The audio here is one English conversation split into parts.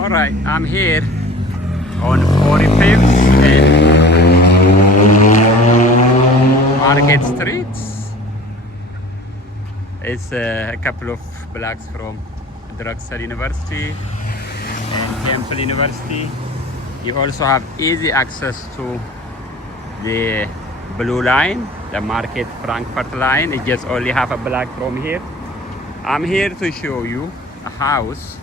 Alright, I'm here on 45th and Market Street. It's a couple of blocks from Drexel University and Temple University. You also have easy access to the Blue Line, the Market Frankfurt line. It just only half a block from here. I'm here to show you a house,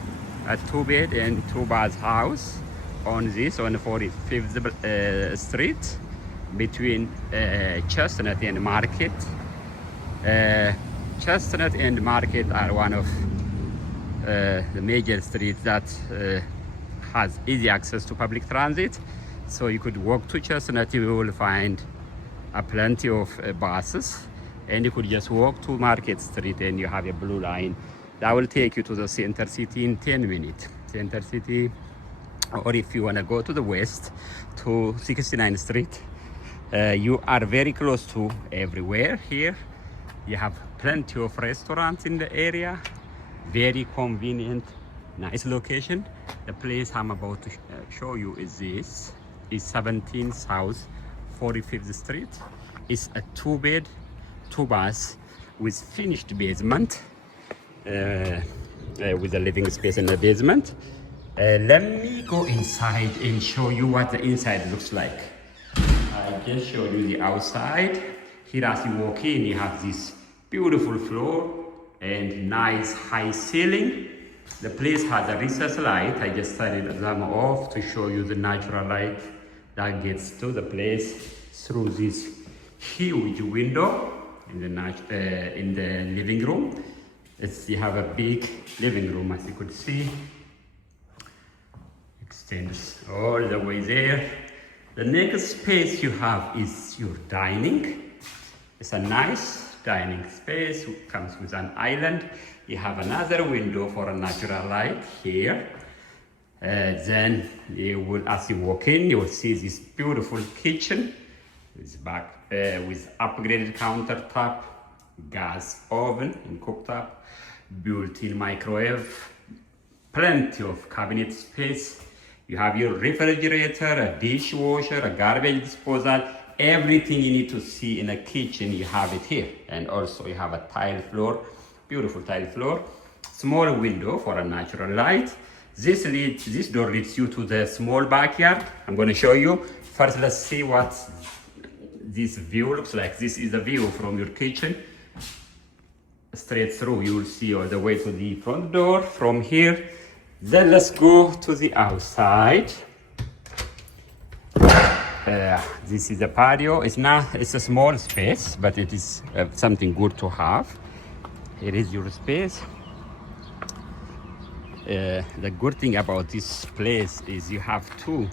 a 2-bed and 2-bath house on 45th Street between Chestnut and Market. Chestnut and Market are one of the major streets that has easy access to public transit. So you could walk to Chestnut, you will find plenty of buses, and you could just walk to Market Street and you have a Blue Line that will take you to the center city in 10 minutes. Center city, or if you want to go to the west to 69th Street, you are very close to everywhere here. You have plenty of restaurants in the area, very convenient, nice location. The place I'm about to show you is 17 South 45th Street. It's a 2-bed, 2-bath with finished basement, with a living space in the basement. Let me go inside and show you what the inside looks like. I just showed you the outside. Here as you walk in, you have this beautiful floor and nice high ceiling. The place has a recessed light. I just turned them off to show you the natural light that gets to the place through this huge window in the living room. You have a big living room, as you could see. Extends all the way there. The next space you have is your dining. It's a nice dining space. It comes with an island. You have another window for a natural light here. Then you will, as you walk in, you will see this beautiful kitchen with upgraded countertop, gas oven and cooktop, built-in microwave, plenty of cabinet space. You have your refrigerator, a dishwasher, a garbage disposal. Everything you need to see in a kitchen, you have it here. And also you have a tile floor, beautiful tile floor, small window for a natural light. This door leads you to the small backyard. I'm going to show you. First, let's see what this view looks like. This is the view from your kitchen. Straight through, you will see all the way to the front door from here. Then let's go to the outside. This is the patio. It's a small space, but it is something good to have. Here is your space. The good thing about this place is you have 2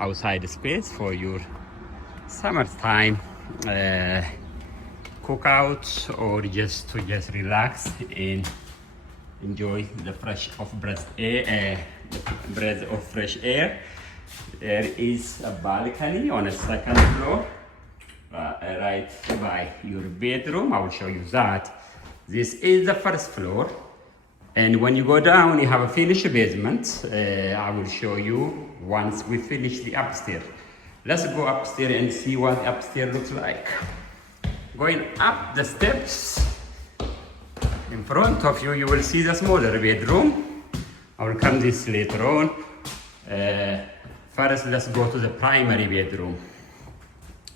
outside space for your summertime cookout, or just to relax and enjoy the breath of fresh air. There is a balcony on a second floor, right by your bedroom. I will show you that. This is the first floor. And when you go down, you have a finished basement. I will show you once we finish the upstairs. Let's go upstairs and see what upstairs looks like. Going up the steps, in front of you, you will see the smaller bedroom. I will come this later on. First, let's go to the primary bedroom.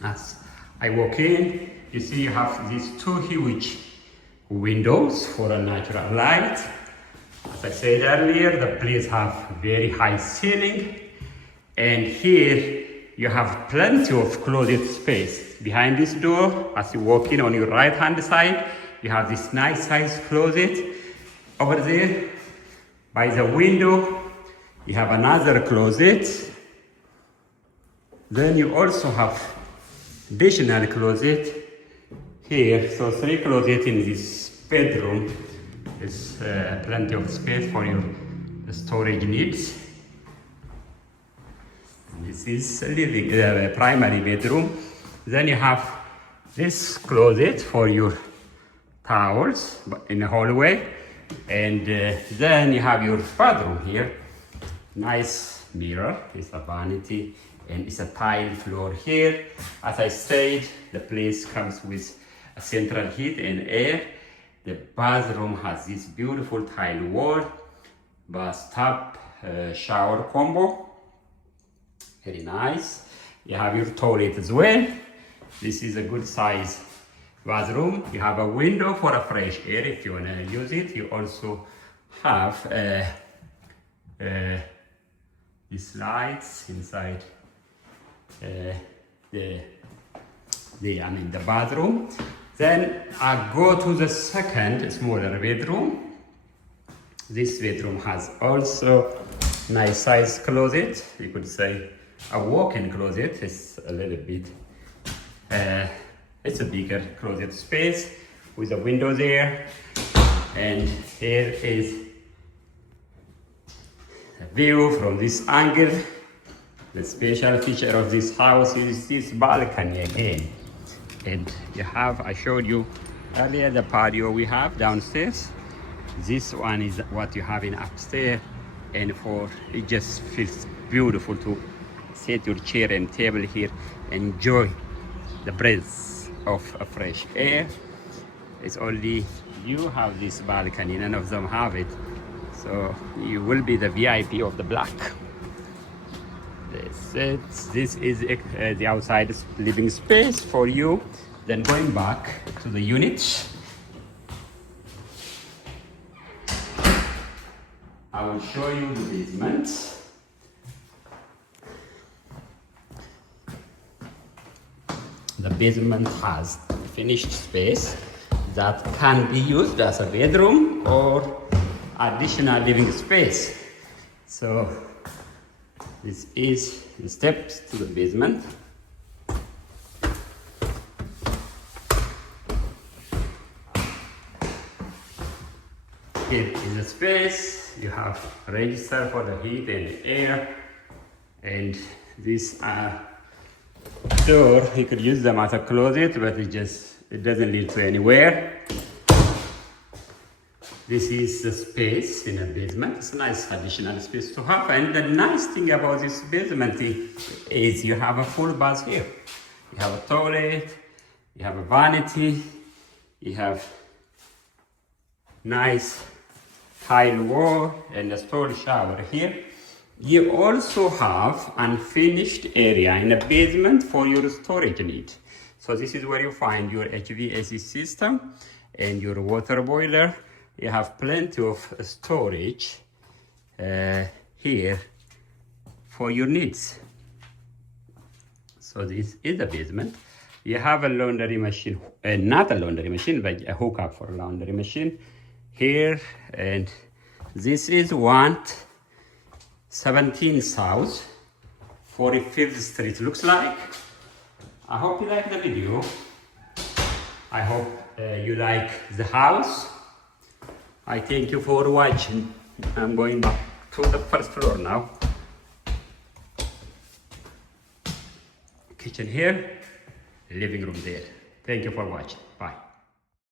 As I walk in, you see you have these 2 huge windows for a natural light. As I said earlier, the place have very high ceiling, and here you have plenty of closet space. Behind this door, as you walk in on your right hand side, you have this nice size closet. Over there, by the window, you have another closet. Then you also have additional closet here. So 3 closets in this bedroom. There's plenty of space for your storage needs. This is a primary bedroom. Then you have this closet for your towels in the hallway. And then you have your bathroom here. Nice mirror. It's a vanity and it's a tile floor here. As I said, the place comes with a central heat and air. The bathroom has this beautiful tile wall, bathtub, shower combo. Very nice. You have your toilet as well. This is a good size bathroom. You have a window for a fresh air if you want to use it. You also have these lights inside the bathroom. Then I go to the second smaller bedroom. This bedroom has also nice size closet. You could say a walk-in closet. It's a little bit it's a bigger closet space with a window there, and here is a view from this angle. The special feature of this house is this balcony again, and you have, I showed you earlier, the patio we have downstairs. This one is what you have in upstairs, and it just feels beautiful to set your chair and table here, enjoy the breath of a fresh air. It's only you have this balcony, none of them have it, so you will be the VIP of the block. This is the outside living space for you. Then going back to the unit, I will show you the basement. The basement has finished space that can be used as a bedroom or additional living space. So this is the steps to the basement. Here is the space. You have a register for the heat and the air, and this door, you could use them as a closet, but it doesn't lead to anywhere. This is the space in a basement. It's a nice additional space to have, and the nice thing about this basement is you have a full bath here. You have a toilet, you have a vanity, you have nice tile wall and a stall shower here. You also have unfinished area in a basement for your storage need. So this is where you find your HVAC system and your water boiler. You have plenty of storage here for your needs. So this is the basement. You have a laundry machine, not a laundry machine, but a hookup for a laundry machine here. And this is 117 South 45th Street looks like. I hope you like the video. I hope you like the house. I thank you for watching. I'm going back to the first floor now. Kitchen here, living room there. Thank you for watching. Bye.